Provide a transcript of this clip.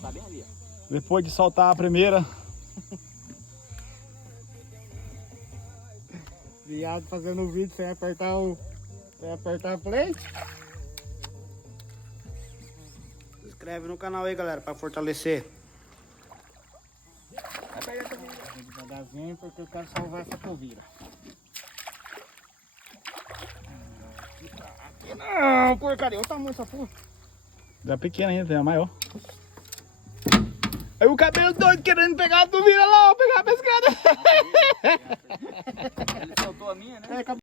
Tá bem ali, ó. Depois de soltar a primeira. Viado fazendo o vídeo sem apertar o. Sem apertar play. Se inscreve no canal aí, galera, pra fortalecer. Vai pegar também. Devagarzinho, porque eu quero salvar essa polvira. Aqui não, porcaria. Olha o tamanho dessa porra. Da pequena ainda, tem a maior. Aí o cabelo doido querendo pegar a tuvira lá, pegar a pescada. Ele soltou a minha, né? É,